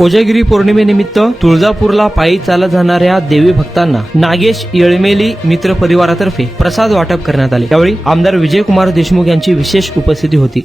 कोजागिरी पौर्णिमेनिमित्त तुळजापूरला पायी चालत जाणाऱ्या देवी भक्तांना नागेश येळमेली मित्र परिवारातर्फे प्रसाद वाटप करण्यात आले। यावेळी आमदार विजयकुमार देशमुख यांची विशेष उपस्थिती होती।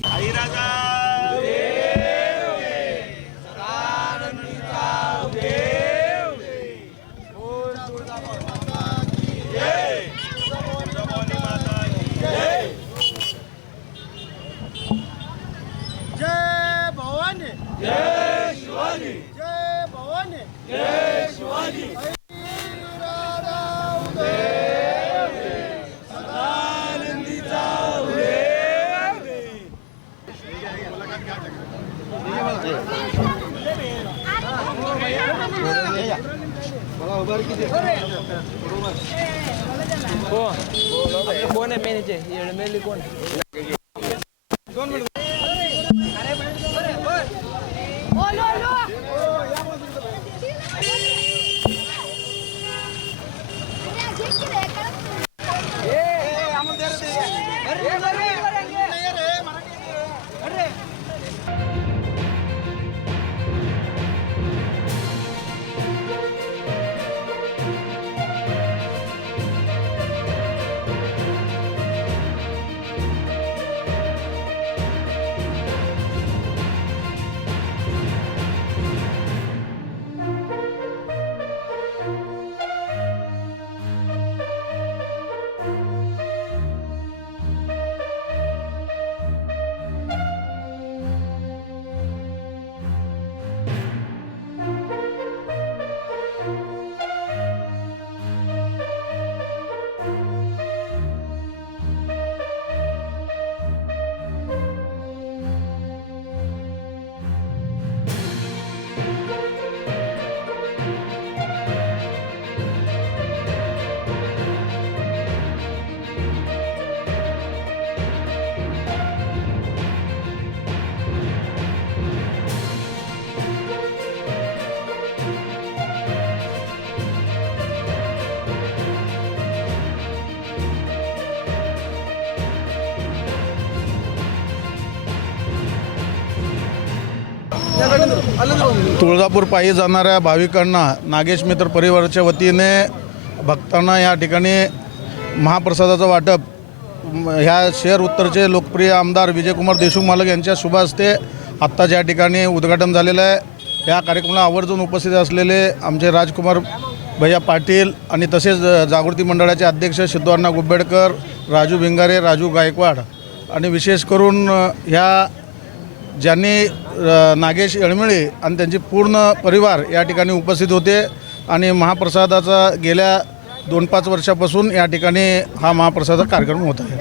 जय भवानी जय शिवाजी जय भवानी जय शिवाजी कोण आहे मॅनेजर येळमेली कोण? तुळजापूर पायी जाणाऱ्या भाविकांना नागेश मित्र परिवाराच्या वतीने भक्तांना या ठिकाणी महाप्रसादाचं वाटप ह्या शहर उत्तरचे लोकप्रिय आमदार विजयकुमार देशमुख मालक यांच्या शुभ हस्ते आत्ताच या ठिकाणी उद्घाटन झालेलं आहे। या कार्यक्रमाला आवर्जून उपस्थित असलेले आमचे राजकुमार भैया पाटील आणि तसेच जागृती मंडळाचे अध्यक्ष सिद्धू गुब्बेडकर, राजू भिंगारे, राजू गायकवाड आणि विशेष करून ह्या ज्यांनी नागेश येळमेळे आणि त्यांचे पूर्ण परिवार या ठिकाणी उपस्थित होते आणि महाप्रसादाचा गेल्या 2-5 वर्षापासून या ठिकाणी हा महाप्रसादाचा कार्यक्रम होत आहे।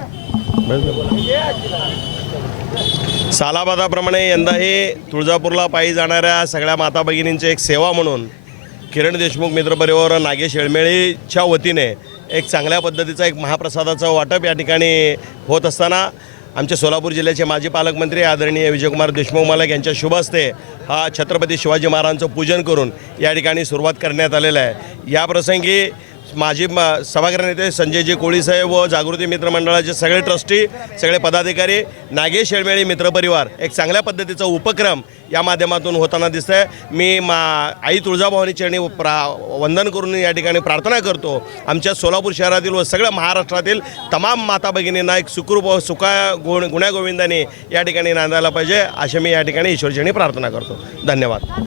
सालाबादाप्रमाणे यंदाही तुळजापूरला पायी जाणाऱ्या सगळ्या माता भगिनींची एक सेवा म्हणून किरण देशमुख मित्रपरिवार नागेश येळमेळीच्या वतीने एक चांगल्या पद्धतीचा एक महाप्रसादाचं वाटप या ठिकाणी होत असताना आमचे सोलापूर जिल्ह्याचे माजी पालकमंत्री आदरणीय विजयकुमार देशमुख मालक यांच्या शुभ हस्ते हा छत्रपती शिवाजी महाराजांचं पूजन करून या ठिकाणी सुरुवात करण्यात आलेलं आहे। या प्रसंगी माजी सभागृह नेते संजयजी कोळीसाहेब व जागृती मित्रमंडळाचे सगळे ट्रस्टी, सगळे पदाधिकारी, नागेश येळमेळी मित्रपरिवार एक चांगल्या पद्धतीचा उपक्रम या माध्यमातून होताना दिसत आहे। मी आई तुळजाभवानी चरणी वंदन करून या ठिकाणी प्रार्थना करतो आमच्या सोलापूर शहरातील व सगळ्या महाराष्ट्रातील तमाम माता भगिनींना एक सुखरूप व गुण्यागोविंदाने या ठिकाणी नांदायला पाहिजे असे मी या ठिकाणी ईश्वरचरणी प्रार्थना करतो। धन्यवाद।